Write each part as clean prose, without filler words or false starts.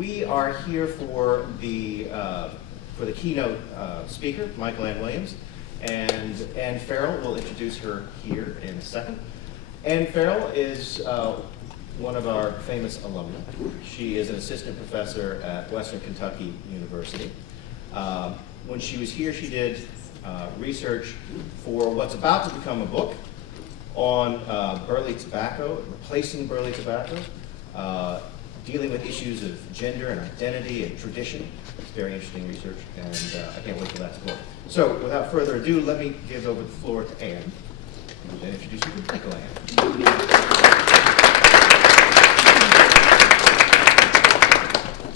We are here for the keynote speaker, Michael Ann Williams, and Ann Farrell will introduce her here in a second. Ann Farrell is one of our famous alumni. She is an assistant professor at Western Kentucky University. When she was here, she did research for what's about to become a book on burley tobacco, replacing burley tobacco, dealing with issues of gender and identity and tradition. It's very interesting research, and I can't wait for that to go. So, without further ado, let me give over the floor to Ann, and then introduce you to Michael Ann.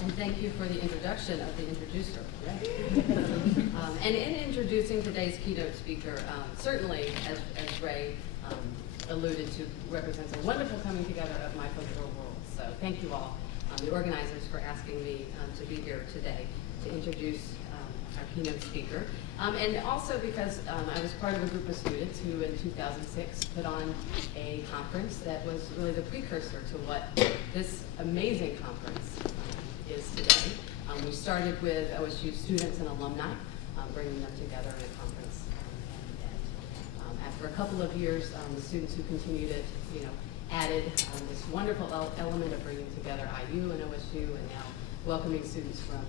And thank you for the introduction of the introducer. And in introducing today's keynote speaker, certainly, as Ray alluded to, represents a wonderful coming together of my folklore world. So thank you all, the organizers, for asking me to be here today to introduce our keynote speaker. And also because I was part of a group of students who in 2006 put on a conference that was really the precursor to what this amazing conference is today. We started with OSU students and alumni, bringing them together in a conference. And after a couple of years, the students who continued it, added this wonderful element of bringing together IU and OSU, and now welcoming students from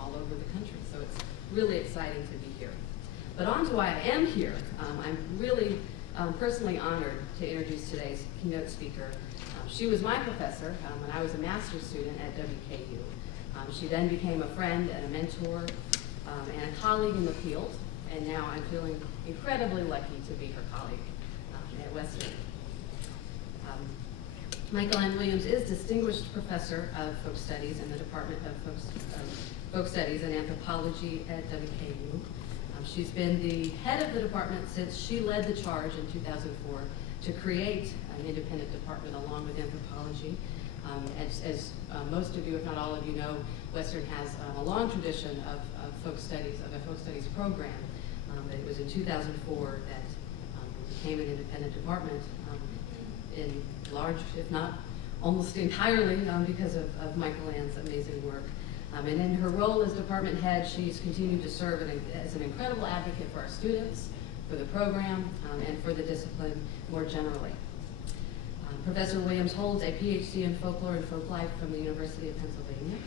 all over the country. So it's really exciting to be here. But on to why I am here. I'm really personally honored to introduce today's keynote speaker. She was my professor when I was a master's student at WKU. She then became a friend and a mentor and a colleague in the field, and now I'm feeling incredibly lucky to be her colleague at Western. Michael Ann Williams is Distinguished Professor of Folk Studies in the Department of Folk Studies and Anthropology at WKU. She's been the head of the department since she led the charge in 2004 to create an independent department along with anthropology. As most of you, if not all of you know, Western has a long tradition of folk studies, of a folk studies program. It was in 2004 that it became an independent department in large, if not almost entirely, because of Michael Ann's amazing work. And in her role as department head, she's continued to serve as an incredible advocate for our students, for the program, and for the discipline more generally. Professor Williams holds a PhD in folklore and folk life from the University of Pennsylvania.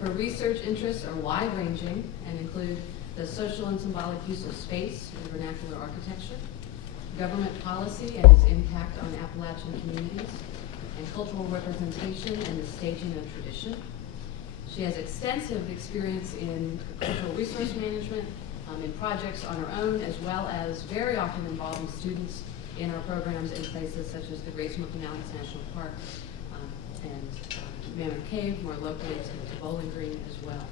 Her research interests are wide-ranging and include the social and symbolic use of space and vernacular architecture, government policy and its impact on Appalachian communities, and cultural representation and the staging of tradition. She has extensive experience in cultural resource management, in projects on her own, as well as very often involving students in our programs in places such as the Great Smoky Mountains National Park and Mammoth Cave, more locally to Bowling Green as well.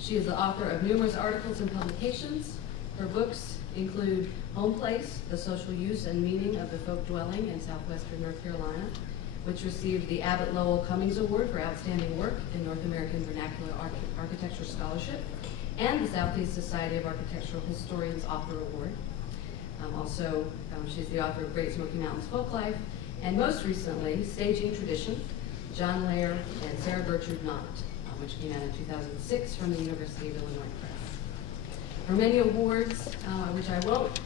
She is the author of numerous articles and publications. Her books include Home Place, The Social Use and Meaning of the Folk Dwelling in Southwestern North Carolina, which received the Abbott Lowell Cummings Award for Outstanding Work in North American Vernacular Architecture Scholarship, and the Southeast Society of Architectural Historians Author Award. She's the author of Great Smoky Mountains Folk Life, and most recently, Staging Tradition, John Layer and Sarah Gertrude Knott, which came out in 2006 from the University of Illinois Press. Her many awards, which I won't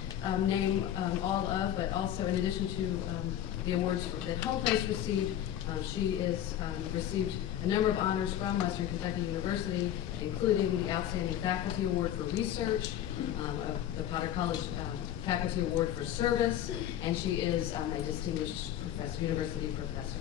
name all of, but also in addition to the awards that Home Place received, she is received a number of honors from Western Kentucky University, including the Outstanding Faculty Award for Research, the Potter College Faculty Award for Service, and she is a distinguished university professor.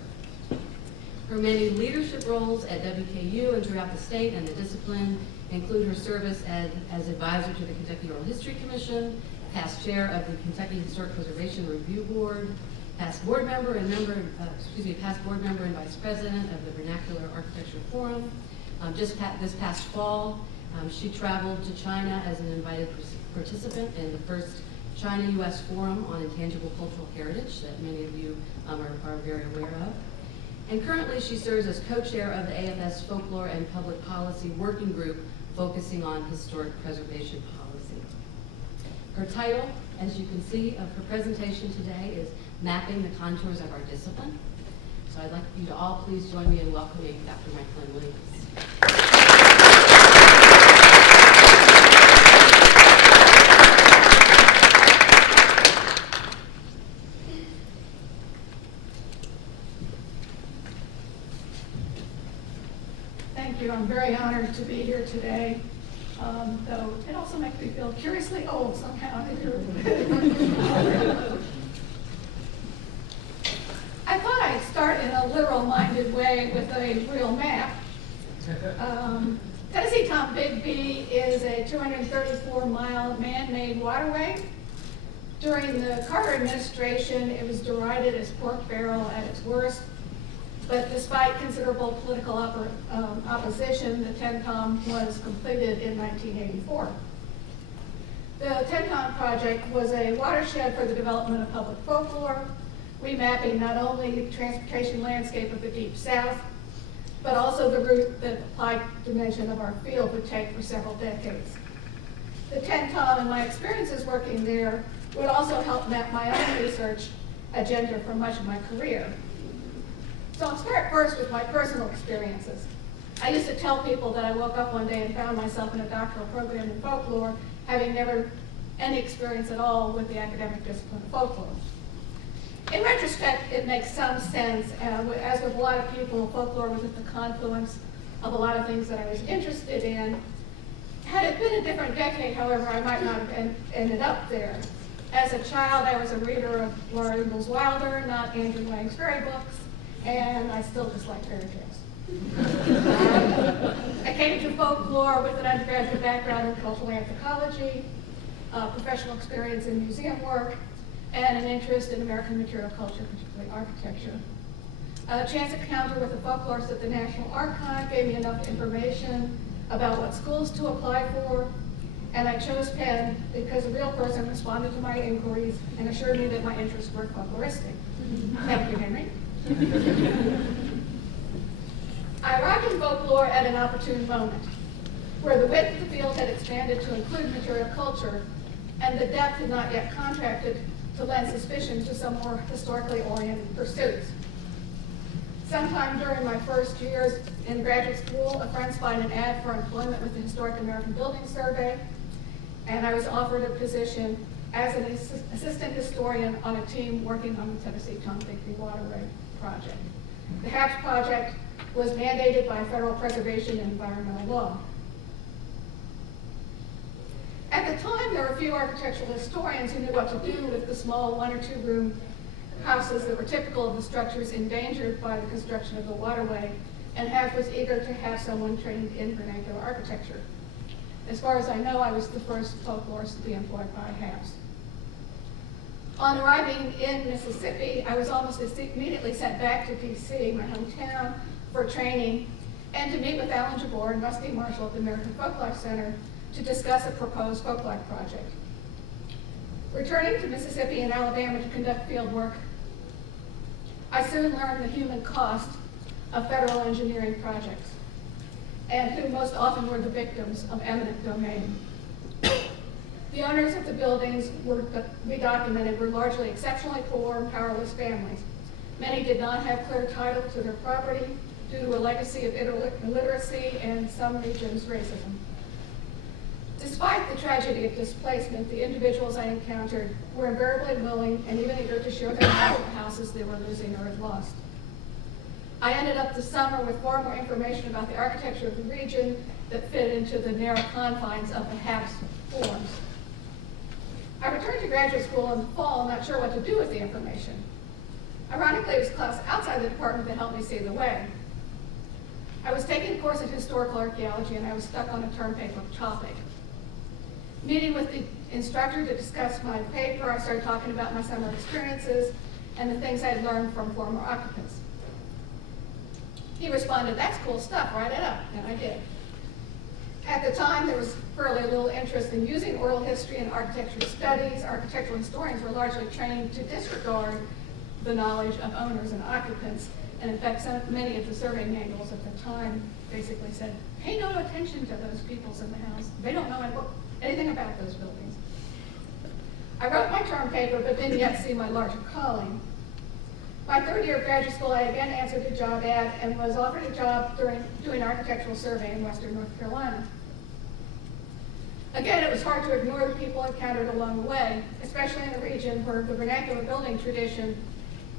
Her many leadership roles at WKU and throughout the state and the discipline include her service as advisor to the Kentucky Oral History Commission, past chair of the Kentucky Historic Preservation Review Board, past board member and vice president of the Vernacular Architecture Forum. This past fall, she traveled to China as an invited participant in the first China-U.S. Forum on Intangible Cultural Heritage that many of you are very aware of. And currently she serves as co-chair of the AFS Folklore and Public Policy Working Group focusing on historic preservation policy. Her title, as you can see, of her presentation today is Mapping the Contours of Our Discipline. So So I'd like you to all please join me in welcoming Dr. Michael Williams. Thank you. I'm very honored to be here today, though it also makes me feel curiously old somehow. I thought I'd start in a literal-minded way with a real map. Tennessee Tombigbee is a 234-mile man-made waterway. During the Carter administration, it was derided as pork barrel at its worst. But despite considerable political opposition, the TENCOM was completed in 1984. The TENCOM project was a watershed for the development of public folklore, remapping not only the transportation landscape of the Deep South, but also the route that the applied dimension of our field would take for several decades. The TENCOM and my experiences working there would also help map my own research agenda for much of my career. So I'll start first with my personal experiences. I used to tell people that I woke up one day and found myself in a doctoral program in folklore, having never any experience at all with the academic discipline of folklore. In retrospect, it makes some sense. As with a lot of people, folklore was at the confluence of a lot of things that I was interested in. Had it been a different decade, however, I might not have ended up there. As a child, I was a reader of Laura Ingalls Wilder, not Andrew Lang's fairy books, and I still just like fairy tales. I came to folklore with an undergraduate background in cultural anthropology, professional experience in museum work, and an interest in American material culture, particularly architecture. A chance encounter with a folklorist at the National Archive gave me enough information about what schools to apply for, and I chose Penn because a real person responded to my inquiries and assured me that my interests were folkloristic. Thank you, Henry. I arrived in folklore at an opportune moment, where the width of the field had expanded to include material culture, and the depth had not yet contracted to lend suspicion to some more historically oriented pursuits. Sometime during my first years in graduate school, a friend spied an ad for employment with the Historic American Building Survey, and I was offered a position as an assistant historian on a team working on the Tennessee Tombigbee Waterway project. The HAPS project was mandated by federal preservation and environmental law. At the time, there were few architectural historians who knew what to do with the small 1 or 2 room houses that were typical of the structures endangered by the construction of the waterway, and HAPS was eager to have someone trained in vernacular architecture. As far as I know, I was the first folklorist to be employed by HAPS. On arriving in Mississippi, I was almost immediately sent back to DC, my hometown, for training and to meet with Alan Jabor and Rusty Marshall at the American Folklife Center to discuss a proposed folklife project. Returning to Mississippi and Alabama to conduct field work, I soon learned the human cost of federal engineering projects, and who most often were the victims of eminent domain. The owners of the buildings we documented were largely exceptionally poor and powerless families. Many did not have clear title to their property due to a legacy of illiteracy and, in some regions, racism. Despite the tragedy of displacement, the individuals I encountered were invariably willing and even eager to share their knowledge of the houses they were losing or had lost. I ended up this summer with far more information about the architecture of the region that fit into the narrow confines of the HAPS forms. I returned to graduate school in the fall, not sure what to do with the information. Ironically, it was a class outside the department that helped me see the way. I was taking a course in historical archaeology, and I was stuck on a term paper topic. Meeting with the instructor to discuss my paper, I started talking about my summer experiences and the things I had learned from former occupants. He responded, "That's cool stuff, write it up," and I did. At the time, there was fairly little interest in using oral history in architecture studies. Architectural historians were largely trained to disregard the knowledge of owners and occupants, and in fact, many of the survey manuals at the time basically said, pay no attention to those peoples in the house. They don't know anything about those buildings. I wrote my term paper, but didn't yet see my larger calling. My third year of graduate school, I again answered a job ad and was offered a job doing architectural survey in Western North Carolina. Again, it was hard to ignore the people encountered along the way, especially in a region where the vernacular building tradition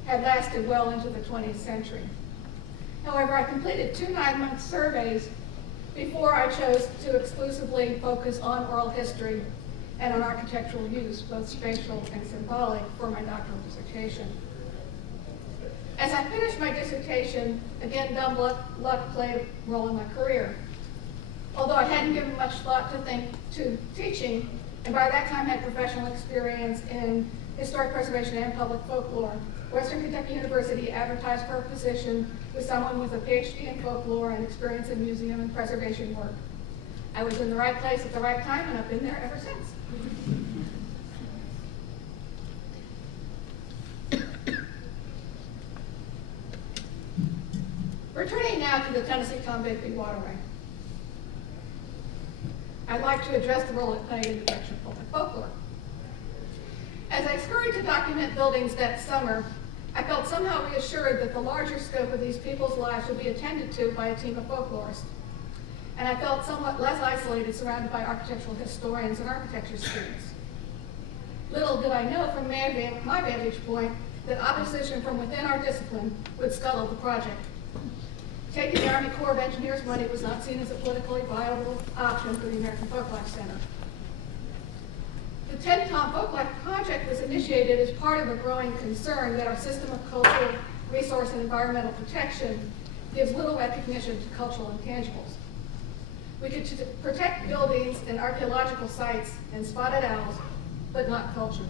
had lasted well into the 20th century. However, I completed 2 9-month surveys before I chose to exclusively focus on oral history and on architectural use, both spatial and symbolic, for my doctoral dissertation. As I finished my dissertation, again, dumb luck played a role in my career. Although I hadn't given much thought to teaching, and by that time had professional experience in historic preservation and public folklore, Western Kentucky University advertised for a position with someone with a PhD in folklore and experience in museum and preservation work. I was in the right place at the right time, and I've been there ever since. Returning now to the Tennessee-Tombigbee waterway. I'd like to address the role it played in the direction of public folklore. As I scurried to document buildings that summer, I felt somehow reassured that the larger scope of these people's lives would be attended to by a team of folklorists. And I felt somewhat less isolated, surrounded by architectural historians and architecture students. Little did I know from my vantage point that opposition from within our discipline would scuttle the project. Taking the Army Corps of Engineers money was not seen as a politically viable option for the American Folklife Center. The 10-Tom Folklife Project was initiated as part of a growing concern that our system of cultural, resource, and environmental protection gives little recognition to cultural intangibles. We could protect buildings and archaeological sites and spotted owls, but not culture.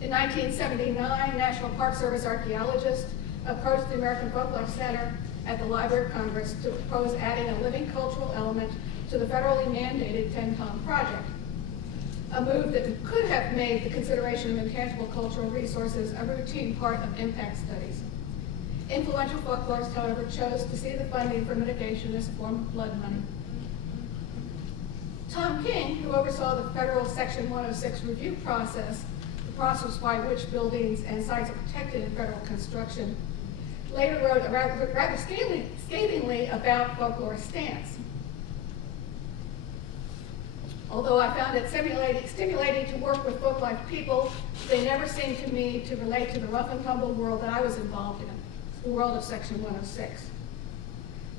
In 1979, National Park Service archaeologists approached the American Folklife Center at the Library of Congress to propose adding a living cultural element to the federally mandated 10-Tom project, a move that could have made the consideration of intangible cultural resources a routine part of impact studies. Influential folklorists, however, chose to see the funding for mitigation as a form of blood money. Tom King, who oversaw the federal Section 106 review process, the process by which buildings and sites are protected in federal construction, later wrote rather scathingly about folklorists' stance. Although I found it stimulating to work with folklife people, they never seemed to me to relate to the rough and tumble world that I was involved in, the world of Section 106.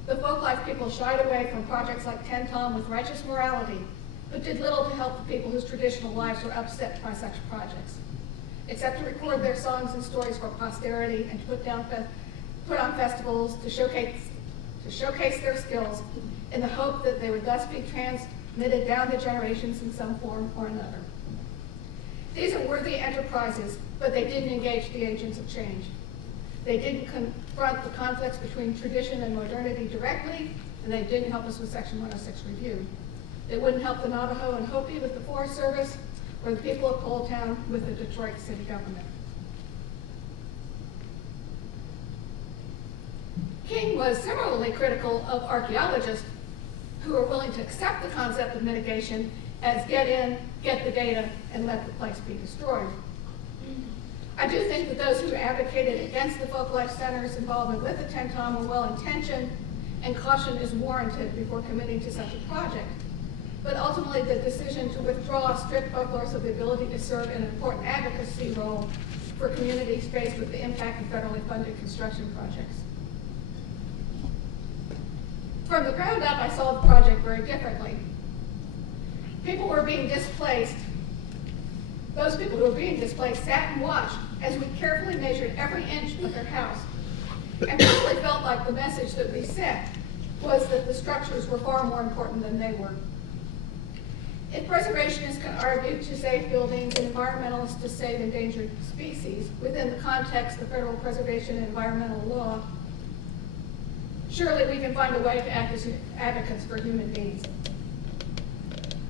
The folklife people shied away from projects like 10-Tom with righteous morality, but did little to help the people whose traditional lives were upset by such projects, except to record their songs and stories for posterity and to put on festivals to showcase their skills in the hope that they would thus be transmitted down the generations in some form or another. These are worthy enterprises, but they didn't engage the agents of change. They didn't confront the conflicts between tradition and modernity directly, and they didn't help us with Section 106 review. They wouldn't help the Navajo and Hopi with the Forest Service, or the people of Coal Town with the Detroit city government. King was similarly critical of archaeologists who are willing to accept the concept of mitigation as get in, get the data, and let the place be destroyed. I do think that those who advocated against the Folklife Center's involvement with the 10-Tom were well-intentioned, and caution is warranted before committing to such a project. But ultimately, the decision to withdraw stripped folklorists of the ability to serve an important advocacy role for communities faced with the impact of federally funded construction projects. From the ground up, I saw the project very differently. People were being displaced. Those people who were being displaced sat and watched as we carefully measured every inch of their house, and really felt like the message that we sent was that the structures were far more important than they were. If preservationists can argue to save buildings and environmentalists to save endangered species within the context of federal preservation and environmental law, surely we can find a way to act as advocates for human beings.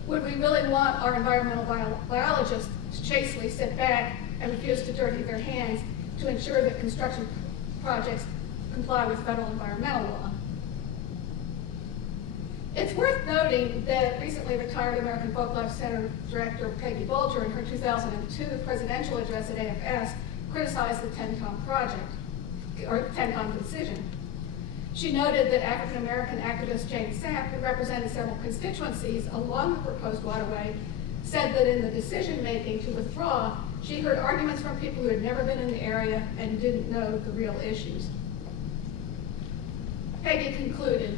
Would we really want our environmental biologists to chastely sit back and refuse to dirty their hands to ensure that construction projects comply with federal environmental law? It's worth noting that recently retired American Folklife Center Director Peggy Bulger, in her 2002 presidential address at AFS, criticized the TENCOM project, or TENCOM decision. She noted that African-American activist Jane Sapp, who represented several constituencies along the proposed waterway, said that in the decision-making to withdraw, she heard arguments from people who had never been in the area and didn't know the real issues. Peggy concluded,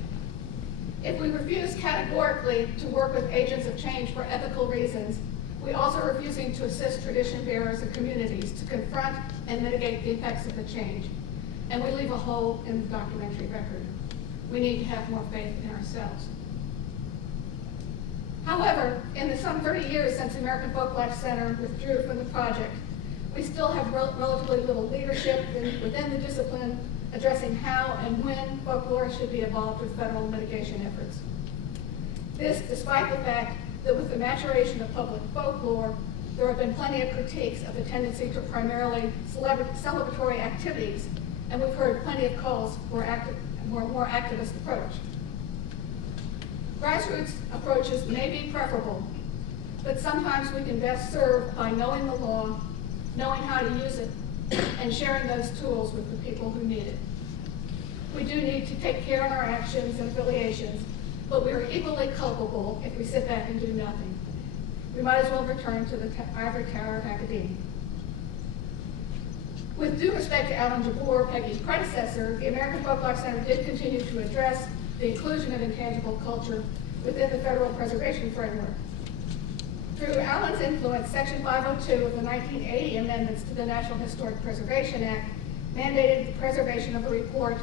if we refuse categorically to work with agents of change for ethical reasons, we also are refusing to assist tradition bearers and communities to confront and mitigate the effects of the change. And we leave a hole in the documentary record. We need to have more faith in ourselves. However, in the some 30 years since the American Folklife Center withdrew from the project, we still have relatively little leadership within the discipline addressing how and when folklore should be involved with federal mitigation efforts. This, despite the fact that with the maturation of public folklore, there have been plenty of critiques of the tendency to primarily celebratory activities, and we've heard plenty of calls for a more activist approach. Grassroots approaches may be preferable, but sometimes we can best serve by knowing the law, knowing how to use it, and sharing those tools with the people who need it. We do need to take care of our actions and affiliations, but we are equally culpable if we sit back and do nothing. We might as well return to the ivory tower of academia. With due respect to Alan Jabour, Peggy's predecessor, the American Folklife Center did continue to address the inclusion of intangible culture within the federal preservation framework. Through Alan's influence, Section 502 of the 1980 amendments to the National Historic Preservation Act mandated the preservation of a report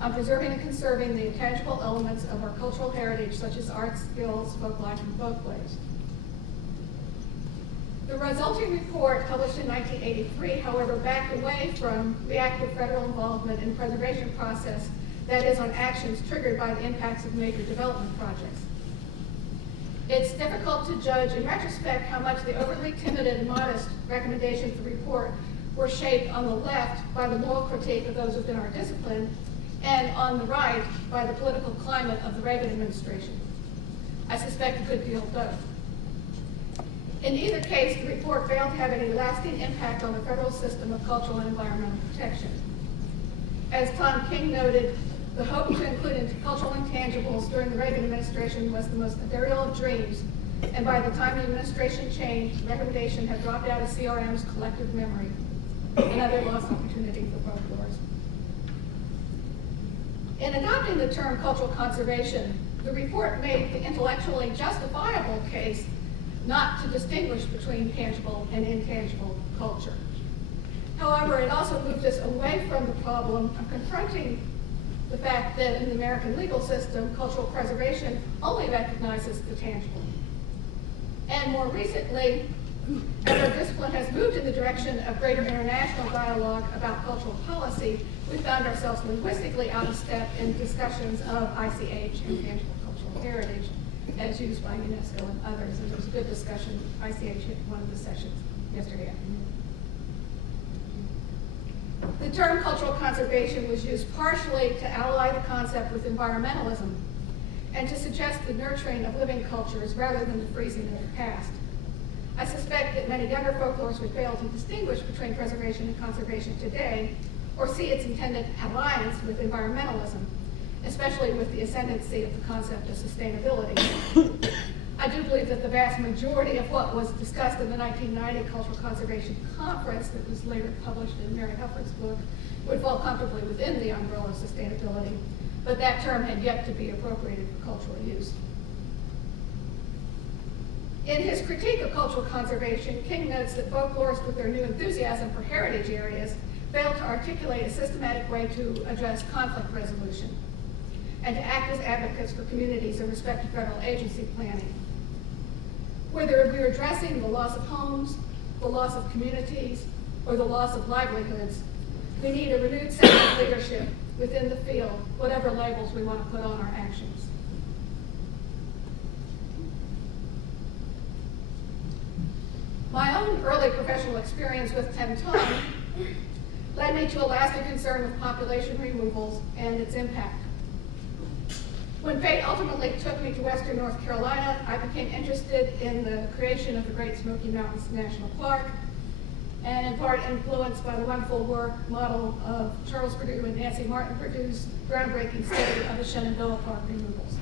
on preserving and conserving the intangible elements of our cultural heritage, such as arts, skills, folklife, and folkways. The resulting report, published in 1983, however, backed away from reactive federal involvement in the preservation process, that is, on actions triggered by the impacts of major development projects. It's difficult to judge in retrospect how much the overly timid and modest recommendations of the report were shaped on the left by the moral critique of those within our discipline, and on the right by the political climate of the Reagan administration. I suspect a good deal of both. In either case, the report failed to have any lasting impact on the federal system of cultural and environmental protection. As Tom King noted, the hope to include cultural intangibles during the Reagan administration was the most ethereal of dreams, and by the time the administration changed, the recommendation had dropped out of CRM's collective memory, another lost opportunity for folklorists. In adopting the term cultural conservation, the report made the intellectually justifiable case not to distinguish between tangible and intangible culture. However, it also moved us away from the problem of confronting the fact that in the American legal system, cultural preservation only recognizes the tangible. And more recently, as our discipline has moved in the direction of greater international dialogue about cultural policy, we found ourselves linguistically out of step in discussions of ICH, intangible cultural heritage, as used by UNESCO and others. And there was a good discussion, ICH at one of the sessions yesterday afternoon. The term cultural conservation was used partially to ally the concept with environmentalism and to suggest the nurturing of living cultures rather than the freezing of the past. I suspect that many younger folklorists would fail to distinguish between preservation and conservation today, or see its intended alliance with environmentalism, especially with the ascendancy of the concept of sustainability. I do believe that the vast majority of what was discussed in the 1990 Cultural Conservation Conference that was later published in Mary Hufford's book would fall comfortably within the umbrella of sustainability, but that term had yet to be appropriated for cultural use. In his critique of cultural conservation, King notes that folklorists with their new enthusiasm for heritage areas failed to articulate a systematic way to address conflict resolution and to act as advocates for communities in respect to federal agency planning. Whether we're addressing the loss of homes, the loss of communities, or the loss of livelihoods, we need a renewed sense of leadership within the field, whatever labels we want to put on our actions. My own early professional experience with TENCOM led me to a lasting concern with population removals and its impact. When fate ultimately took me to Western North Carolina, I became interested in the creation of the Great Smoky Mountains National Park and in part influenced by the wonderful work model of Charles Purdue and Nancy Martin Purdue's groundbreaking study of the Shenandoah Park removals.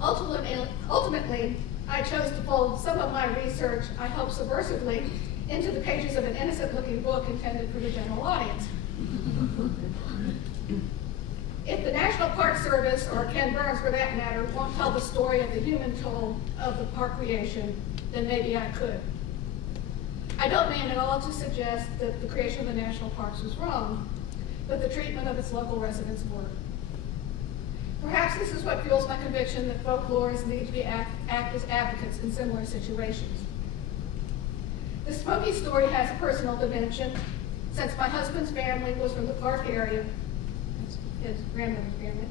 Ultimately, I chose to fold some of my research, I hope subversively, into the pages of an innocent-looking book intended for the general audience. If the National Park Service, or Ken Burns for that matter, won't tell the story of the human toll of the park creation, then maybe I could. I don't mean at all to suggest that the creation of the national parks was wrong, but the treatment of its local residents were. Perhaps this is what fuels my conviction that folklorists need to act as advocates in similar situations. The Smoky story has a personal dimension, since my husband's family was from the park area, his grandmother's family.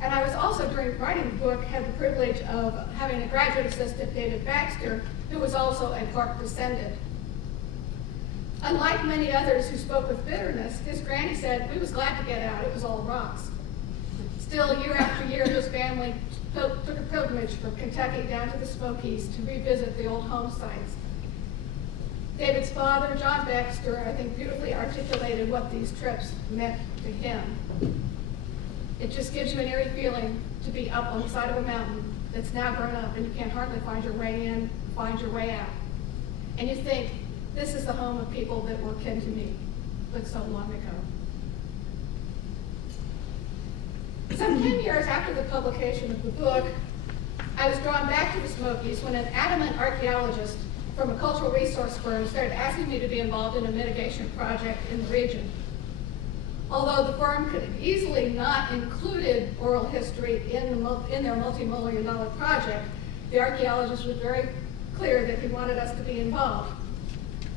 And I was also, during writing the book, had the privilege of having a graduate assistant, David Baxter, who was also a park descendant. Unlike many others who spoke with bitterness, his granny said, "We was glad to get out, it was all rocks." Still, year after year, his family took a pilgrimage from Kentucky down to the Smokies to revisit the old home sites. David's father, John Baxter, I think beautifully articulated what these trips meant to him. It just gives you an eerie feeling to be up on the side of a mountain that's now grown up and you can't hardly find your way in, find your way out. And you think, this is the home of people that were kin to me, but so long ago. Some 10 years after the publication of the book, I was drawn back to the Smokies when an adamant archaeologist from a cultural resource firm started asking me to be involved in a mitigation project in the region. Although the firm could have easily not included oral history in their multi-million-dollar project, the archaeologist was very clear that he wanted us to be involved.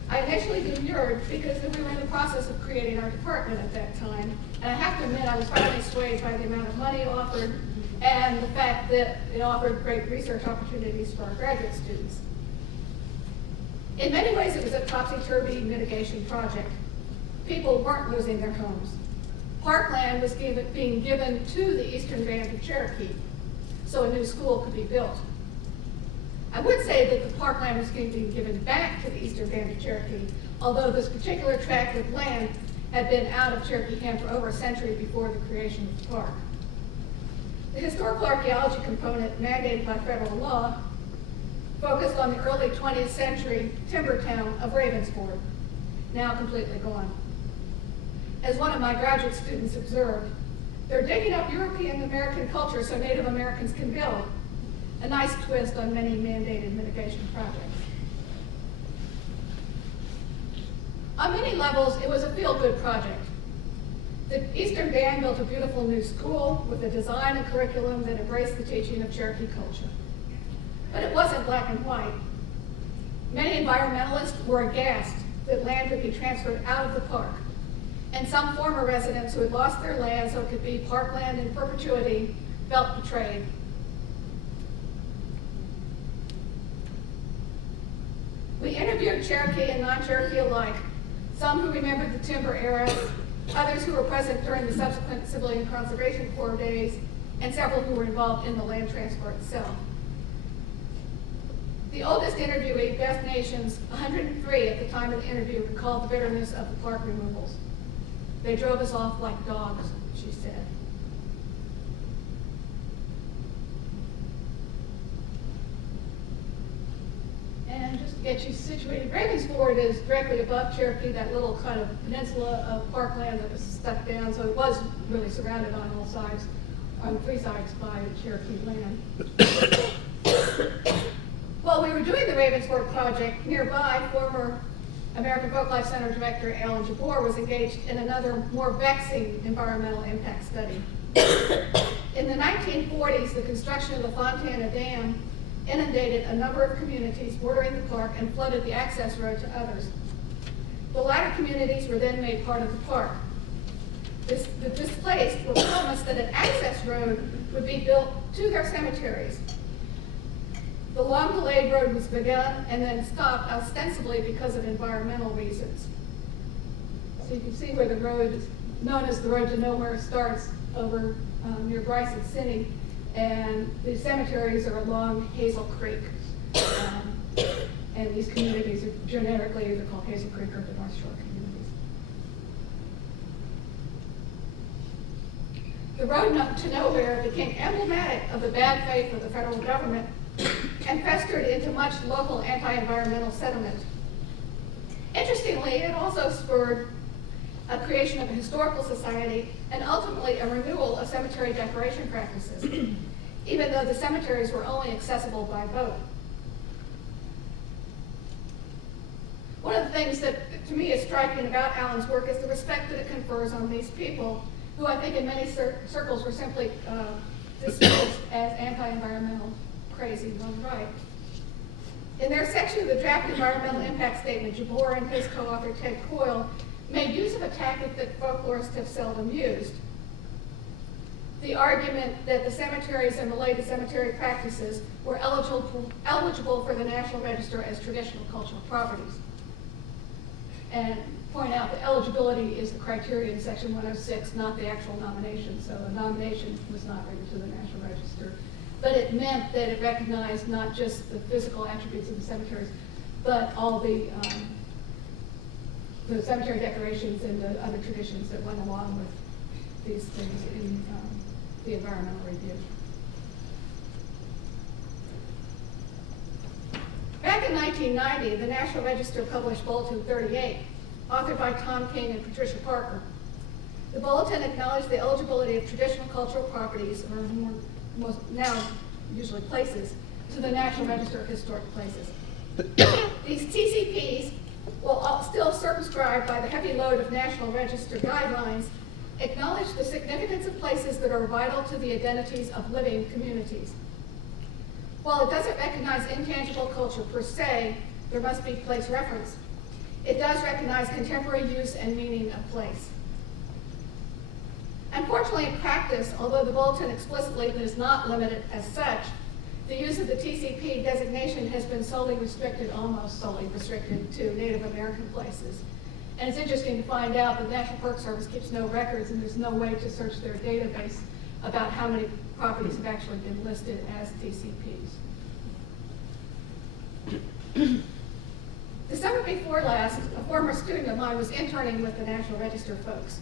I initially demurred because we were in the process of creating our department at that time, and I have to admit I was highly swayed by the amount of money offered and the fact that it offered great research opportunities for our graduate students. In many ways, it was a topsy-turvy mitigation project. People weren't losing their homes. Parkland was being given to the eastern band of Cherokee, so a new school could be built. I would say that the parkland was being given back to the eastern band of Cherokee, although this particular tract of land had been out of Cherokee Camp for over a century before the creation of the park. The historical archaeology component mandated by federal law focused on the early 20th century timber town of Ravensford, now completely gone. As one of my graduate students observed, they're digging up European American culture so Native Americans can build. A nice twist on many mandated mitigation projects. On many levels, it was a feel-good project. The Eastern Band built a beautiful new school with a design and curriculum that embraced the teaching of Cherokee culture. But it wasn't black and white. Many environmentalists were aghast that land could be transferred out of the park, and some former residents who had lost their land so it could be parkland in perpetuity felt betrayed. We interviewed Cherokee and non-Cherokee alike, some who remembered the timber era, others who were present during the subsequent Civilian Conservation Corps days, and several who were involved in the land transfer itself. The oldest interviewee, Beth Nations, 103 at the time of the interview, recalled the bitterness of the park removals. "They drove us off like dogs," she said. And just to get you situated, Ravensford is directly above Cherokee, that little kind of peninsula of parkland that was stuck down, so it was really surrounded on all sides, on three sides by Cherokee land. While we were doing the Ravensford project, nearby, former American Folklife Center Director Alan Jabor was engaged in another, more vexing environmental impact study. In the 1940s, the construction of the Fontana Dam inundated a number of communities bordering the park and flooded the access road to others. The latter communities were then made part of the park. The displaced were promised that an access road would be built to their cemeteries. The long-delayed road was begun and then stopped, ostensibly because of environmental reasons. So you can see where the road is known as the Road to Nowhere starts over near Bryson City, and the cemeteries are along Hazel Creek. And these communities are generically either called Hazel Creek or the North Shore communities. The road to nowhere became emblematic of the bad faith of the federal government and festered into much local anti-environmental sentiment. Interestingly, it also spurred a creation of a historical society and ultimately a renewal of cemetery decoration practices, even though the cemeteries were only accessible by boat. One of the things that to me is striking about Alan's work is the respect that it confers on these people, who I think in many circles were simply dismissed as anti-environmental crazy on the right. In their section of the draft environmental impact statement, Jabor and his co-author Ted Coyle made use of a tactic that folklorists have seldom used. The argument that the cemeteries and related cemetery practices were eligible for the National Register as traditional cultural properties. And point out that eligibility is the criteria in section 106, not the actual nomination. So a nomination was not written to the National Register. But it meant that it recognized not just the physical attributes of the cemeteries, but all the cemetery decorations and the other traditions that went along with these things in the environmental review. Back in 1990, the National Register published Bulletin 38, authored by Tom King and Patricia Parker. The bulletin acknowledged the eligibility of traditional cultural properties, or now usually places, to the National Register of Historic Places. These TCPs, while still circumscribed by the heavy load of National Register guidelines, acknowledge the significance of places that are vital to the identities of living communities. While it doesn't recognize intangible culture per se, there must be place reference. It does recognize contemporary use and meaning of place. Unfortunately, in practice, although the bulletin explicitly is not limited as such, the use of the TCP designation has been almost solely restricted to Native American places. And it's interesting to find out that the National Park Service keeps no records and there's no way to search their database about how many properties have actually been listed as TCPs. The summer before last, a former student of mine was interning with the National Register folks,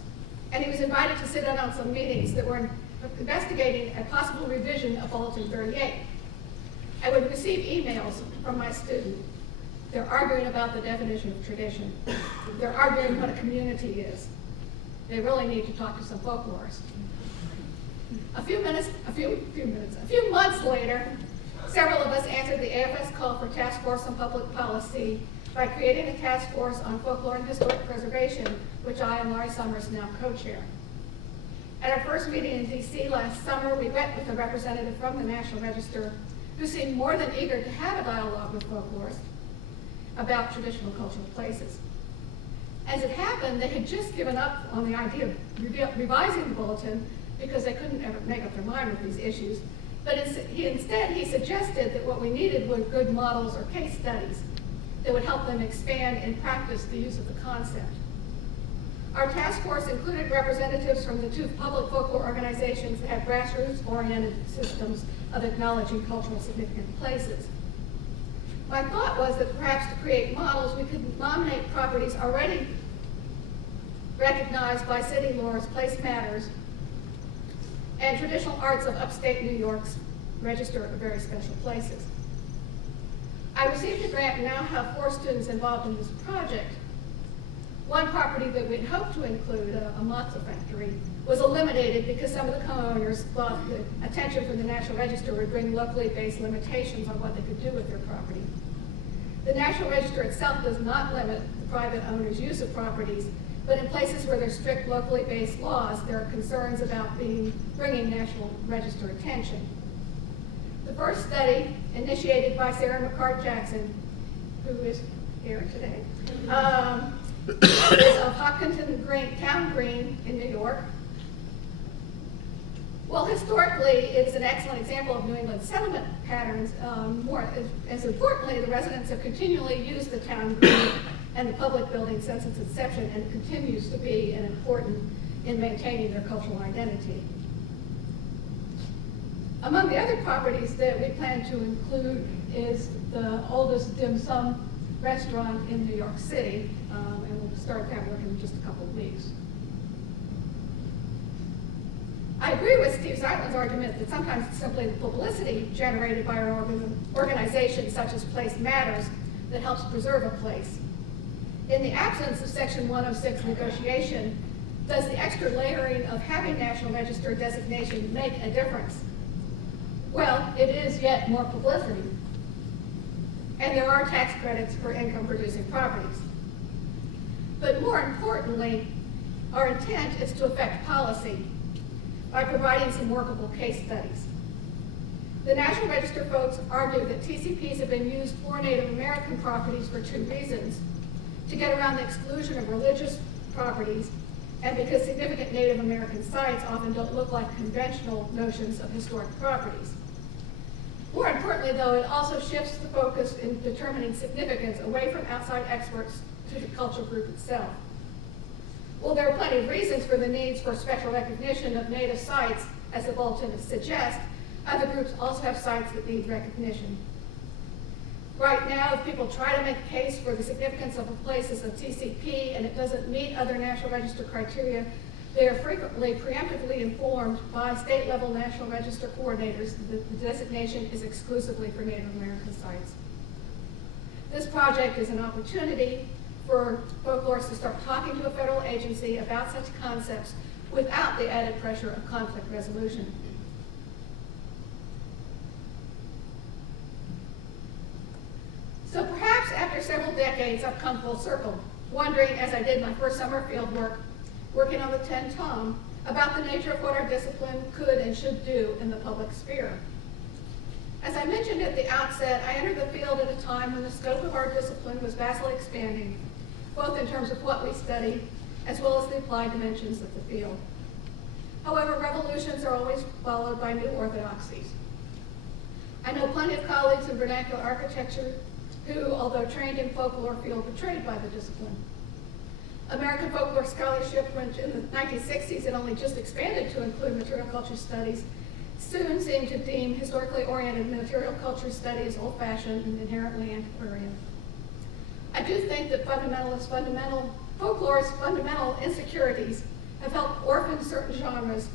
and he was invited to sit in on some meetings that were investigating a possible revision of Bulletin 38. I would receive emails from my student. They're arguing about the definition of tradition. They're arguing what a community is. They really need to talk to some folklorists. A few months later, several of us answered the AFS call for Task Force on Public Policy by creating a task force on folklore and historic preservation, which I and Laurie Summers now co-chair. At our first meeting in DC last summer, we met with a representative from the National Register who seemed more than eager to have a dialogue with folklorists about traditional cultural places. As it happened, they had just given up on the idea of revising the bulletin because they couldn't ever make up their mind with these issues. But instead, he suggested that what we needed were good models or case studies that would help them expand and practice the use of the concept. Our task force included representatives from the two public folklore organizations that have grassroots-oriented systems of acknowledging cultural significant places. My thought was that perhaps to create models, we could nominate properties already recognized by city law as place matters and traditional arts of upstate New York's Register of Very Special Places. I received a grant and now have 4 students involved in this project. One property that we'd hoped to include, a matzo factory, was eliminated because some of the co-owners thought that attention from the National Register would bring locally based limitations on what they could do with their property. The National Register itself does not limit the private owner's use of properties, but in places where there's strict locally based laws, there are concerns about bringing National Register attention. The first study, initiated by Sarah McCart-Jackson, who is here today, is of Hopkinton Town Green in New York. Well, historically, it's an excellent example of New England settlement patterns. As importantly, the residents have continually used the town green and the public building since its inception, and it continues to be an important in maintaining their cultural identity. Among the other properties that we plan to include is the oldest dim sum restaurant in New York City, and we'll start that work in just a couple of weeks. I agree with Steve Zeitlin's argument that sometimes it's simply the publicity generated by our organization, such as Place Matters, that helps preserve a place. In the absence of Section 106 negotiation, does the extra layering of having National Register designation make a difference? Well, it is yet more publicity. And there are tax credits for income-producing properties. But more importantly, our intent is to affect policy by providing some workable case studies. The National Register folks argue that TCPs have been used for Native American properties for two reasons: to get around the exclusion of religious properties, and because significant Native American sites often don't look like conventional notions of historic properties. More importantly, though, it also shifts the focus in determining significance away from outside experts to the cultural group itself. Well, there are plenty of reasons for the needs for special recognition of Native sites, as the bulletin suggests. Other groups also have sites that need recognition. Right now, if people try to make a case for the significance of a place as a TCP and it doesn't meet other National Register criteria, they are frequently preemptively informed by state-level National Register coordinators that the designation is exclusively for Native American sites. This project is an opportunity for folklorists to start talking to a federal agency about such concepts without the added pressure of conflict resolution. So perhaps after several decades, I've come full circle, wondering, as I did my first summer field work, working on the 10 Tom, about the nature of what our discipline could and should do in the public sphere. As I mentioned at the outset, I entered the field at a time when the scope of our discipline was vastly expanding, both in terms of what we study, as well as the applied dimensions of the field. However, revolutions are always followed by new orthodoxies. I know plenty of colleagues in vernacular architecture who, although trained in folklore, feel betrayed by the discipline. American folklore scholarship, which in the 1960s had only just expanded to include material culture studies, soon seemed to deem historically oriented material culture studies old-fashioned and inherently antiquarian. I do think that folklore's fundamental insecurities have helped orphan certain genres,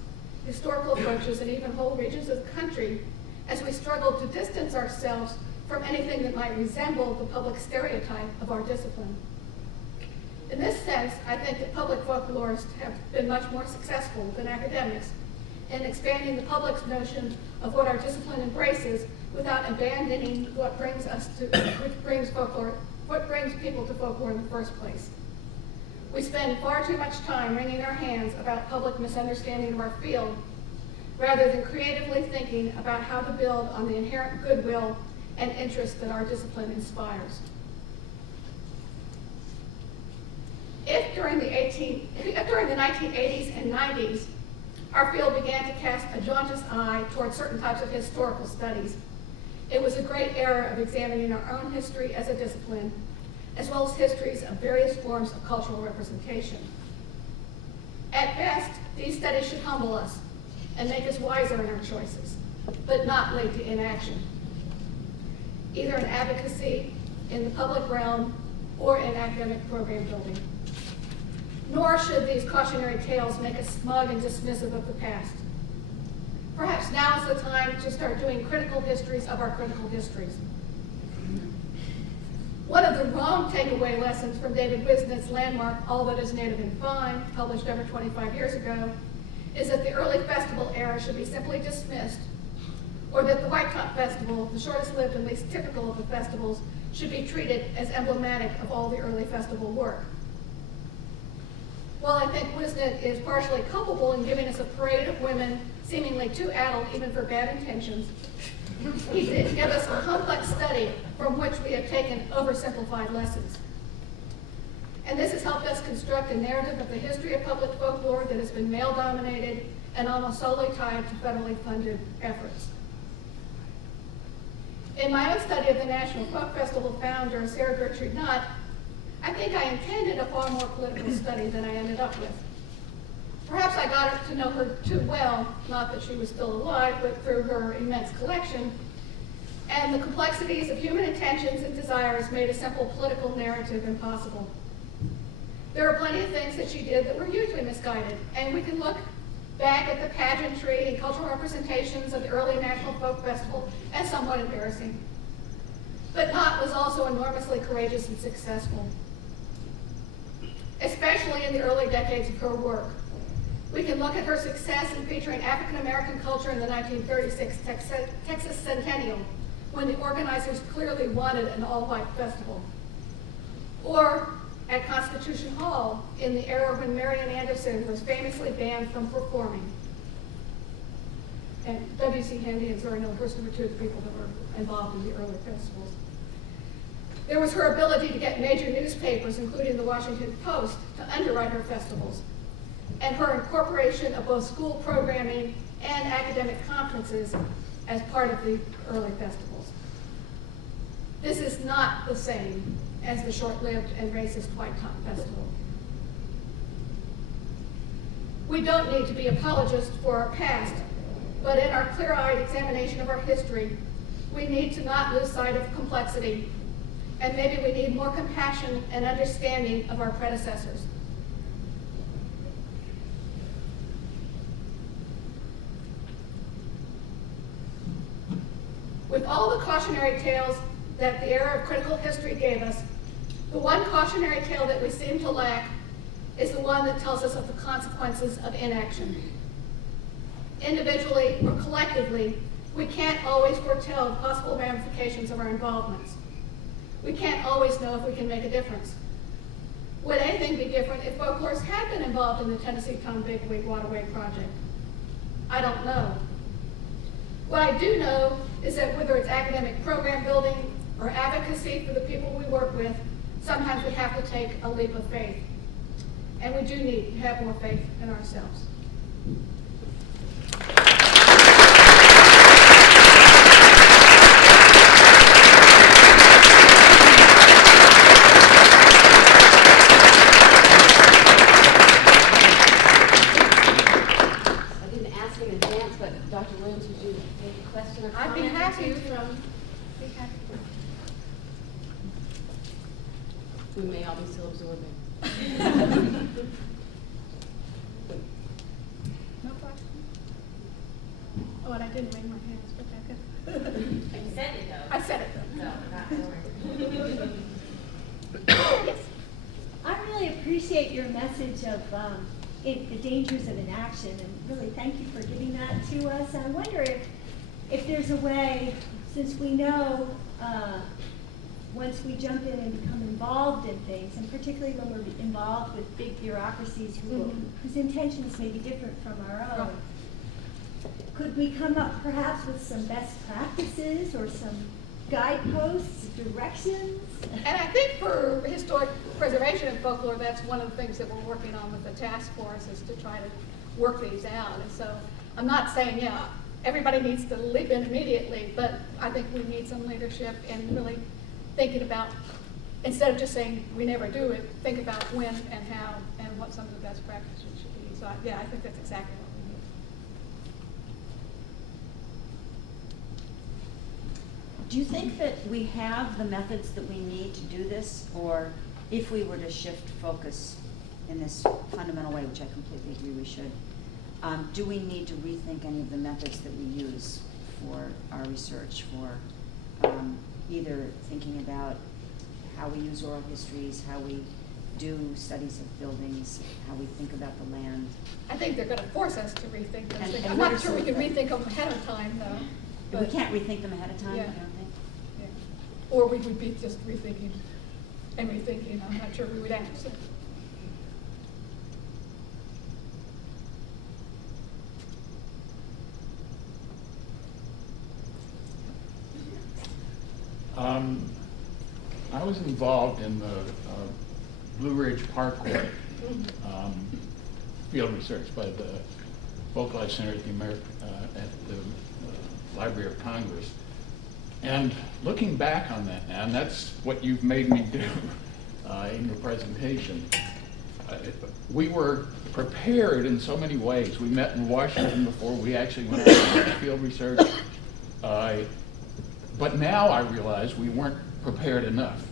historical approaches, and even whole regions of the country as we struggle to distance ourselves from anything that might resemble the public stereotype of our discipline. In this sense, I think that public folklorists have been much more successful than academics in expanding the public's notion of what our discipline embraces without abandoning what brings people to folklore in the first place. We spend far too much time wringing our hands about public misunderstanding of our field, rather than creatively thinking about how to build on the inherent goodwill and interest that our discipline inspires. If during the 1980s and 90s, our field began to cast a jaundiced eye toward certain types of historical studies, it was a great era of examining our own history as a discipline, as well as histories of various forms of cultural representation. At best, these studies should humble us and make us wiser in our choices, but not lead to inaction, either in advocacy, in the public realm, or in academic program building. Nor should these cautionary tales make us smug and dismissive of the past. Perhaps now is the time to start doing critical histories of our critical histories. One of the wrong takeaway lessons from David Wisnet's landmark, All That Is Native and Fine, published over 25 years ago, is that the early festival era should be simply dismissed, or that the White Top Festival, the shortest lived and least typical of the festivals, should be treated as emblematic of all the early festival work. While I think Wisnet is partially culpable in giving us a parade of women seemingly too adult even for bad intentions, he did give us a complex study from which we have taken oversimplified lessons. And this has helped us construct a narrative of the history of public folklore that has been male-dominated and almost solely tied to federally funded efforts. In my own study of the National Folk Festival founder, Sarah Gertrude Nutt, I think I intended a far more political study than I ended up with. Perhaps I got to know her too well, not that she was still alive, but through her immense collection. And the complexities of human intentions and desires made a simple political narrative impossible. There are plenty of things that she did that were hugely misguided, and we can look back at the pageantry and cultural representations of the early National Folk Festival as somewhat embarrassing. But Knott was also enormously courageous and successful, especially in the early decades of her work. We can look at her success in featuring African American culture in the 1936 Texas Centennial, when the organizers clearly wanted an all-white festival. Or at Constitution Hall in the era when Marian Anderson was famously banned from performing. And W.C. Handy and Zora Neale Hurston were two of the people that were involved in the early festivals. There was her ability to get major newspapers, including the Washington Post, to underwrite her festivals, and her incorporation of both school programming and academic conferences as part of the early festivals. This is not the same as the short-lived and racist White Top Festival. We don't need to be apologists for our past, but in our clear-eyed examination of our history, we need to not lose sight of complexity, and maybe we need more compassion and understanding of our predecessors. With all the cautionary tales that the era of critical history gave us, the one cautionary tale that we seem to lack is the one that tells us of the consequences of inaction. Individually or collectively, we can't always foretell the possible ramifications of our involvements. We can't always know if we can make a difference. Would anything be different if folklorists had been involved in the Tennessee Tom Bigwig Waterway project? I don't know. What I do know is that whether it's academic program building or advocacy for the people we work with, sometimes we have to take a leap of faith. And we do need to have more faith in ourselves. I didn't ask in advance, but Dr. Williams, would you take a question or comment? I'd be happy to. We may all be still absorbing. No question? Oh, and I didn't raise my hands, but that could. You said it though. I said it though. No, not worry. Yes. I really appreciate your message of the dangers of inaction, and really thank you for giving that to us. And I wonder if there's a way, since we know once we jump in and become involved in things, and particularly when we're involved with big bureaucracies whose intentions may be different from our own, could we come up perhaps with some best practices or some guideposts, directions? And I think for historic preservation and folklore, that's one of the things that we're working on with the task force, is to try to work these out. And so I'm not saying, yeah, everybody needs to leap in immediately, but I think we need some leadership in really thinking about, instead of just saying we never do it, think about when and how and what some of the best practices should be. So yeah, I think that's exactly what we need. Do you think that we have the methods that we need to do this, or if we were to shift focus in this fundamental way, which I completely agree we should, do we need to rethink any of the methods that we use for our research, for either thinking about how we use oral histories, how we do studies of buildings, how we think about the land? I think they're going to force us to rethink those And- things. and I'm what not are sure we some can of the- rethink them ahead of time, though. We But- can't rethink them ahead of time, Yeah. I don't think? Yeah. Or we would be just rethinking and rethinking. I'm not sure we would answer. I was involved in the Blue Ridge Parkway field research by the Folklore Center at the Library of Congress. And looking back on that now, and that's what you've made me do in your presentation, we were prepared in so many ways. We met in Washington before we actually went out and did field research. But now I realize we weren't prepared enough.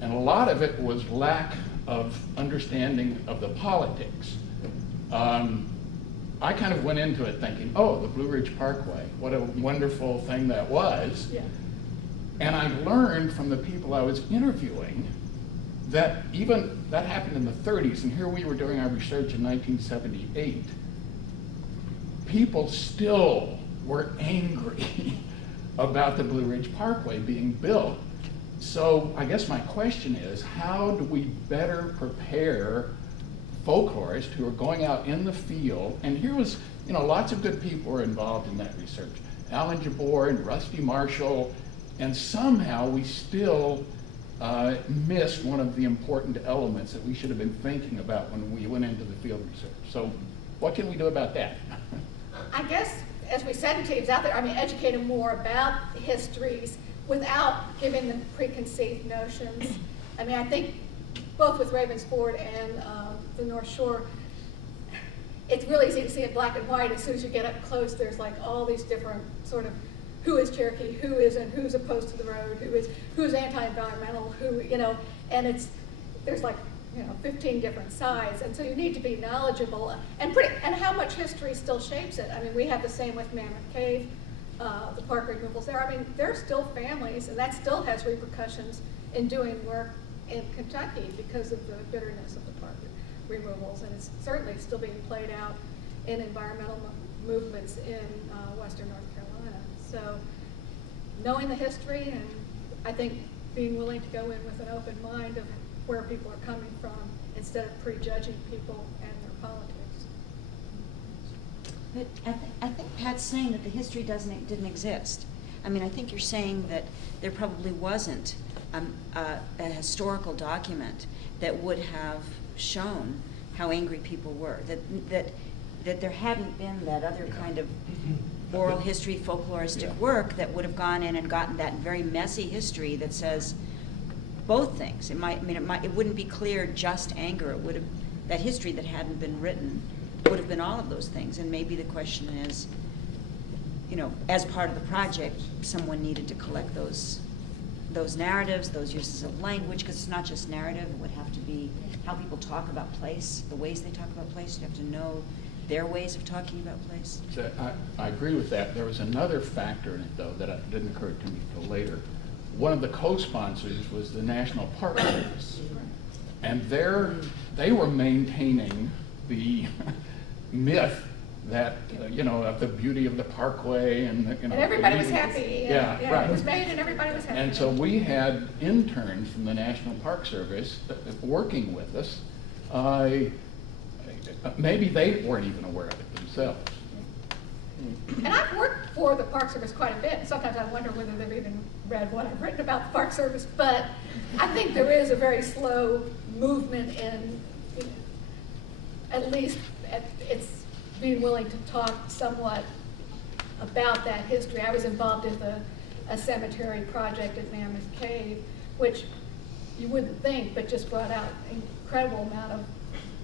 And a lot of it was lack of understanding of the politics. I kind of went into it thinking, oh, the Blue Ridge Parkway, what a wonderful thing that was. Yeah. And I learned from the people I was interviewing that even that happened in the 30s, and here we were doing our research in 1978. People still were angry about the Blue Ridge Parkway being built. So I guess my question is, how do we better prepare folklorists who are going out in the field? And here was, lots of good people were involved in that research. Alan Jabor and Rusty Marshall, and somehow we still missed one of the important elements that we should have been thinking about when we went into the field research. So what can we do about that? I guess, as we send teams out there, educate them more about histories without giving them preconceived notions. I think both with Ravensford and the North Shore, it's really easy to see it black and white. As soon as you get up close, there's like all these different sort of who is Cherokee, who isn't, who's opposed to the road, who's anti-environmental, and there's 15 different sides, and so you need to be knowledgeable and how much history still shapes it. We have the same with Mammoth Cave, the park removals there. There are still families, and that still has repercussions in doing work in Kentucky because of the bitterness of the park removals, and it's certainly still being played out in environmental movements in Western North Carolina. So knowing the history, and I think being willing to go in with an open mind of where people are coming from instead of prejudging people and their politics. But I think Pat's saying that the history didn't exist. I think you're saying that there probably wasn't a historical document that would have shown how angry people were, that there hadn't been that other kind of oral history, folkloristic work that would have gone in and gotten that very messy history that says both things. It wouldn't be clear just anger. It would have, that history that hadn't been written would have been all of those things. And maybe the question is, as part of the project, someone needed to collect those narratives, those uses of language, because it's not just narrative. It would have to be how people talk about place, the ways they talk about place. You have to know their ways of talking about place. So I agree with that. There was another factor in it, though, that didn't occur to me until later. One of the co-sponsors was the National Park Service, and they were maintaining the myth that of the beauty of the parkway, and and everybody was happy. Right. It was made, and everybody was happy. And so we had interns from the National Park Service working with us. Maybe they weren't even aware of it themselves. And I've worked for the Park Service quite a bit. Sometimes I wonder whether they've even read what I've written about the Park Service, but I think there is a very slow movement in, at least it's being willing to talk somewhat about that history. I was involved in a cemetery project at Mammoth Cave, which you wouldn't think, but just brought out an incredible amount of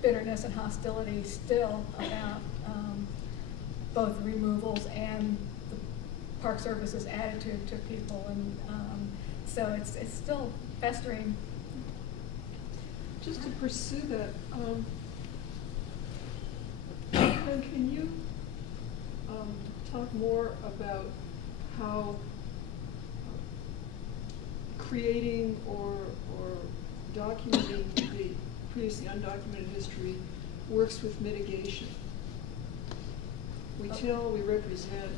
bitterness and hostility still about both removals and the Park Service's attitude to people, and so it's still festering. Just to pursue that, can you talk more about how creating or documenting the previously undocumented history works with mitigation? We tell, we represent,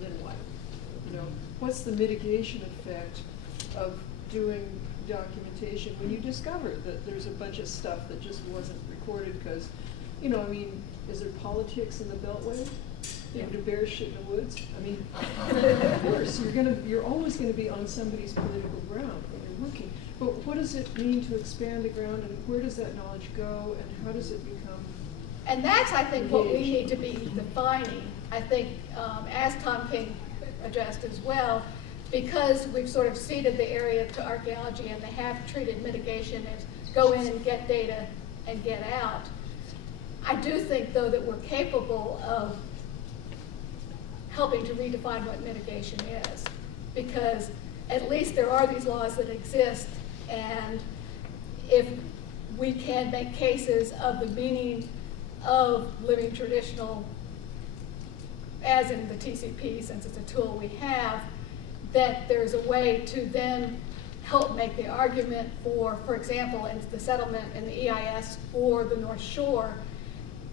then what? What's the mitigation effect of doing documentation when you discover that there's a bunch of stuff that just wasn't recorded because, is there politics in the Beltway? Do bears shit in the woods? Of course, you're always gonna be on somebody's political ground when you're working. But what does it mean to expand the ground, and where does that knowledge go, and how does it become? And that's, I think, what we need to be defining. I think, as Tom King addressed as well, because we've sort of ceded the area to archaeology and they have treated mitigation as go in and get data and get out. I do think, though, that we're capable of helping to redefine what mitigation is, because at least there are these laws that exist, and if we can make cases of the meaning of living traditional, as in the TCP, since it's a tool we have, that there's a way to then help make the argument for example, in the settlement and the EIS for the North Shore.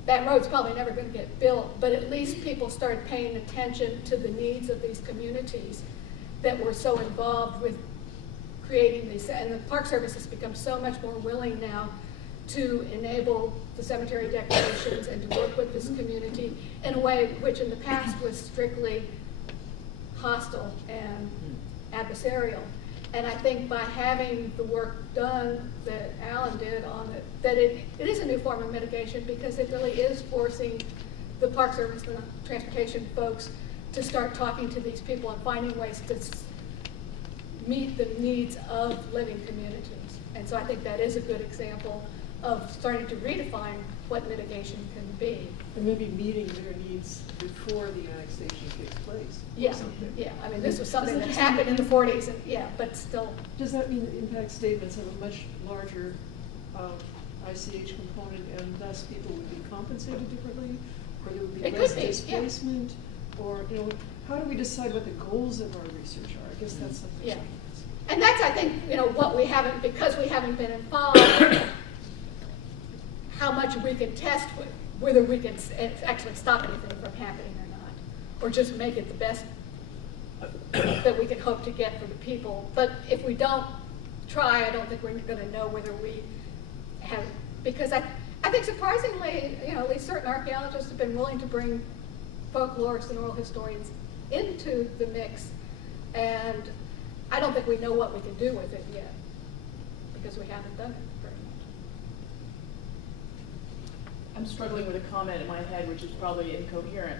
That road's probably never going to get built, but at least people started paying attention to the needs of these communities that were so involved with creating these, and the Park Service has become so much more willing now to enable the cemetery declarations and to work with this community in a way which in the past was strictly hostile and adversarial. And I think by having the work done that Alan did on it, that it is a new form of mitigation, because it really is forcing the Park Service and the transportation folks to start talking to these people and finding ways to meet the needs of living communities. And so I think that is a good example of starting to redefine what mitigation can be. And maybe meeting their needs before the annexation takes place. Yeah, yeah. I mean, this was something that happened in the 40s, and yeah, but still. Does that mean that impact statements have a much larger ICH component, and thus people would be compensated differently, or there would be It less could be, yeah. displacement, or how do we decide what the goals of our research are? I guess that's something. Yeah. we can ask. And that's, I think, what we haven't, because we haven't been involved, how much we can test whether we can actually stop anything from happening or not, or just make it the best that we can hope to get for the people. But if we don't try, I don't think we're going to know whether we have, because I think surprisingly, at least certain archaeologists have been willing to bring folklorists and oral historians into the mix, and I don't think we know what we can do with it yet, because we haven't done it very much. I'm struggling with a comment in my head, which is probably incoherent.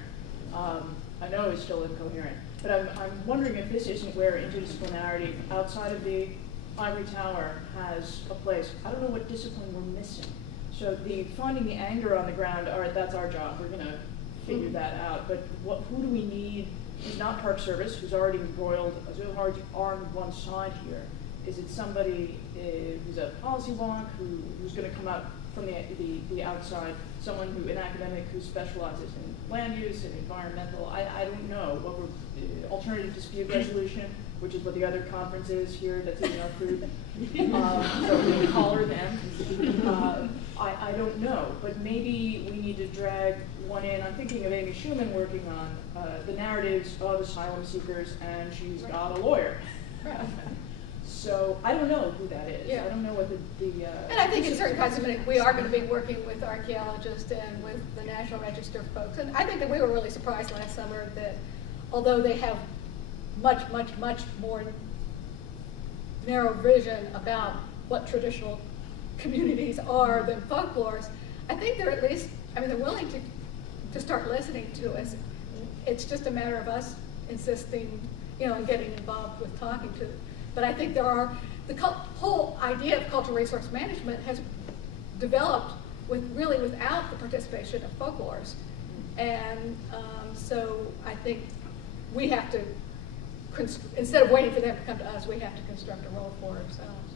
I know it's still incoherent, but I'm wondering if this isn't where interdisciplinarity outside of the ivory tower has a place. I don't know what discipline we're missing. So finding the anger on the ground, all right, that's our job. We're going to figure that out. But who do we need? Who's not Park Service, who's already embroiled, so hard on one side here? Is it somebody who's a policy wonk, who's going to come out from the outside, an academic who specializes in land use and environmental? I don't know. What we're alternative dispute resolution, which is what the other conference is here that's eating our food. So we can collar them. I don't know, but maybe we need to drag one in. I'm thinking of Amy Schumann working on the narratives of asylum seekers, and she's got a lawyer. So I don't know who that is. Yeah. I don't know what the And I think in certain kinds of minutes, we are going to be working with archaeologists and with the National Register folks. And I think that we were really surprised last summer that although they have much, much, much more narrow vision about what traditional communities are than folklores, I think they're at least, they're willing to start listening to us. It's just a matter of us insisting, and getting involved with talking to them. But I think the whole idea of cultural resource management has developed without the participation of folklorists. And so I think we have to, instead of waiting for them to come to us, we have to construct a role for ourselves.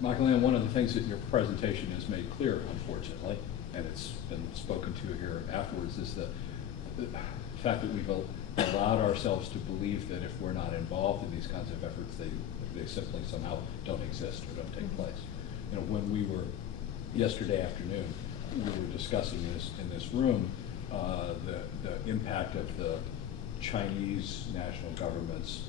Michael-Ann, one of the things that your presentation has made clear, unfortunately, and it's been spoken to here afterwards, is the fact that we've allowed ourselves to believe that if we're not involved in these kinds of efforts, they simply somehow don't exist or don't take place. When we were, yesterday afternoon, we were discussing this in this room, the impact of the Chinese national government's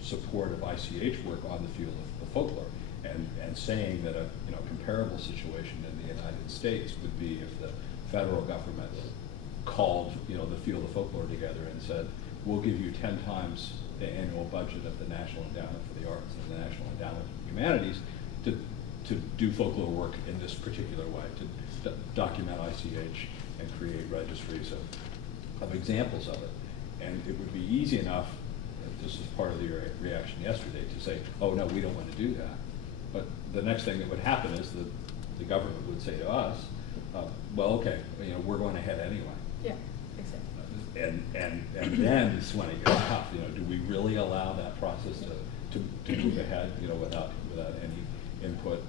support of ICH work on the field of folklore, and saying that a comparable situation in the United States would be if the federal government called the field of folklore together and said, we'll give you 10 times the annual budget of the National Endowment for the Arts and the National Endowment for Humanities to do folklore work in this particular way, to document ICH and create registries of examples of it. And it would be easy enough, this is part of the reaction yesterday, to say, oh no, we don't want to do that. But the next thing that would happen is the the government would say to us, well, okay, we're going ahead anyway. Yeah, exactly. And then it's when it gets tough, do we really allow that process to move ahead, without any input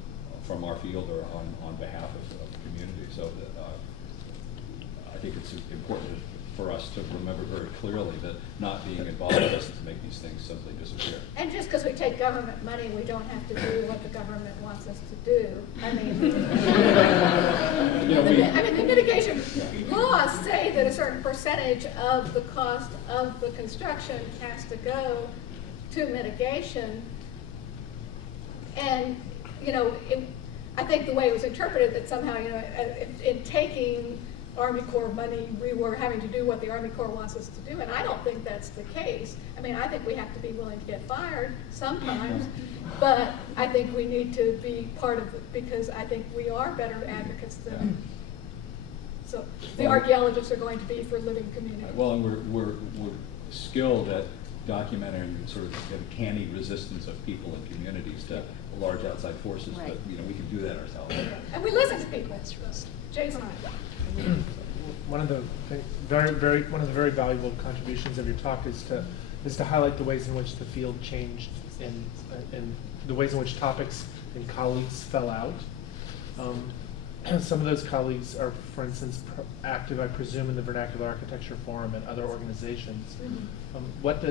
from our field or on behalf of the community? So I think it's important for us to remember very clearly that not being involved doesn't make these things simply disappear. And just because we take government money, we don't have to do what the government wants us to do. I mean, the mitigation laws say that a certain percentage of the cost of the construction has to go to mitigation. And, I think the way it was interpreted that somehow, in taking Army Corps money, we were having to do what the Army Corps wants us to do, and I don't think that's the case. I mean, I think we have to be willing to get fired sometimes, but I think we need to be part of it because I think we are better advocates than. So the archaeologists are going to be for living communities. Well, and we're skilled at documenting sort of the uncanny resistance of people and communities to large outside forces, Right. but we can do that ourselves. And we listen to people. Jason, One of the very valuable contributions of your talk is to highlight the ways in which the field changed and the ways in which topics and colleagues fell out. Some of those colleagues are, for instance, active, I presume, in the Vernacular Architecture Forum and other organizations. What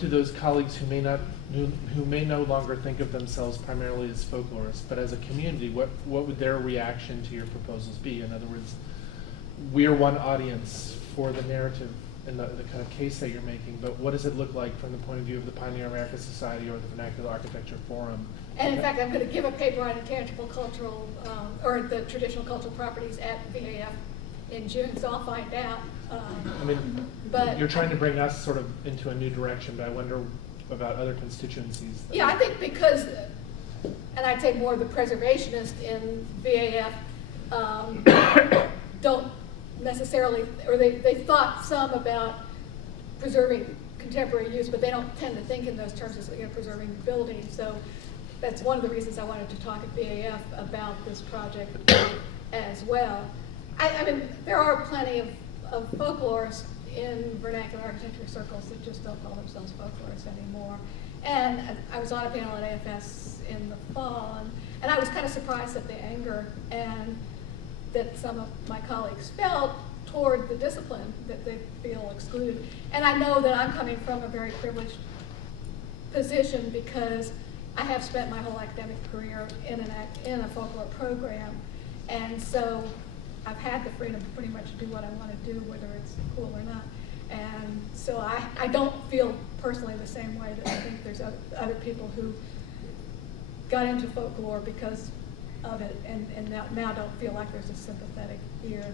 do those colleagues who may no longer think of themselves primarily as folklorists, but as a community, what would their reaction to your proposals be? In other words, we're one audience for the narrative and the kind of case that you're making, but what does it look like from the point of view of the Pioneer America Society or the Vernacular Architecture Forum? and in fact, I'm going to give a paper on intangible cultural, or the traditional cultural properties at VAF in June, so I'll find out. But you're trying to bring us sort of into a new direction, but I wonder about other constituencies. yeah, I think because, and I'd say more the preservationists in VAF don't necessarily, or they thought some about preserving contemporary use, but they don't tend to think in those terms as preserving buildings. So that's one of the reasons I wanted to talk at VAF about this project as well. I mean, there are plenty of folklorists in vernacular architecture circles that just don't call themselves folklorists anymore. And I was on a panel at AFS in the fall, and I was kind of surprised at the anger and that some of my colleagues felt toward the discipline that they feel excluded. And I know that I'm coming from a very privileged position because I have spent my whole academic career in a folklore program, and so I've had the freedom to pretty much do what I want to do, whether it's cool or not. And so I don't feel personally the same way that I think there's other people who got into folklore because of it and now don't feel like there's a sympathetic ear.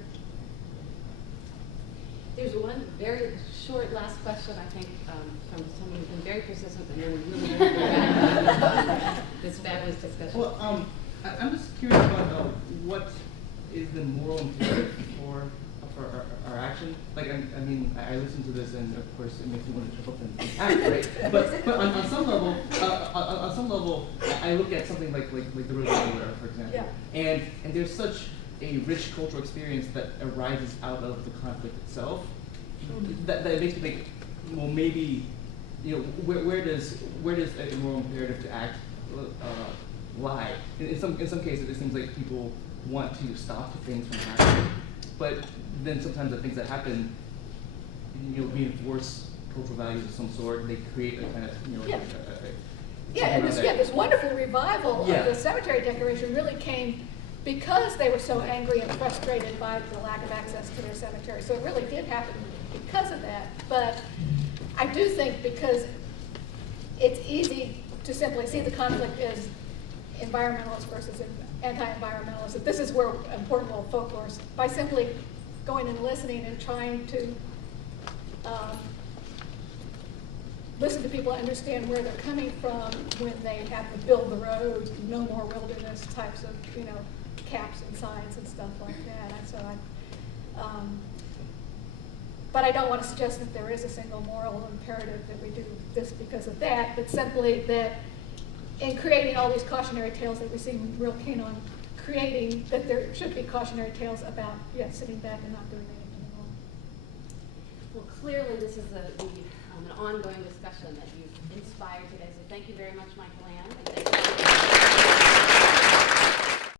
There's one very short last question, I think, from someone who's been very persistent and then we really want this fabulous discussion. Well, I'm just curious about what is the moral imperative for our action. Like, I mean, I listen to this, and of course, it makes me want to jump up and act, right? But on some level, I look at something like the Road Anywhere, for example, Yeah. and there's such a rich cultural experience that arises out of the conflict itself. That it makes me think, well, maybe, where does a moral imperative to act lie? In some cases, it seems like people want to stop things from happening, but then sometimes the things that happen, reinforce cultural values of some sort. They create a kind of, and this wonderful revival of the cemetery decoration really came because they were so angry and frustrated by the lack of access to their cemetery. So it really did happen because of that. But I do think because it's easy to simply see the conflict as environmentalists versus anti-environmentalists, that this is where important role of folklore is, by simply going and listening and trying to listen to people, understand where they're coming from when they have to build the road, no more wilderness types of, caps and signs and stuff like that. And so but I don't want to suggest that there is a single moral imperative that we do this because of that, but simply that in creating all these cautionary tales that we seem real keen on creating that there should be cautionary tales about, sitting back and not doing anything at all. Well, clearly, this is an ongoing discussion that you've inspired today, so thank you very much, Michael Ann. And thank you.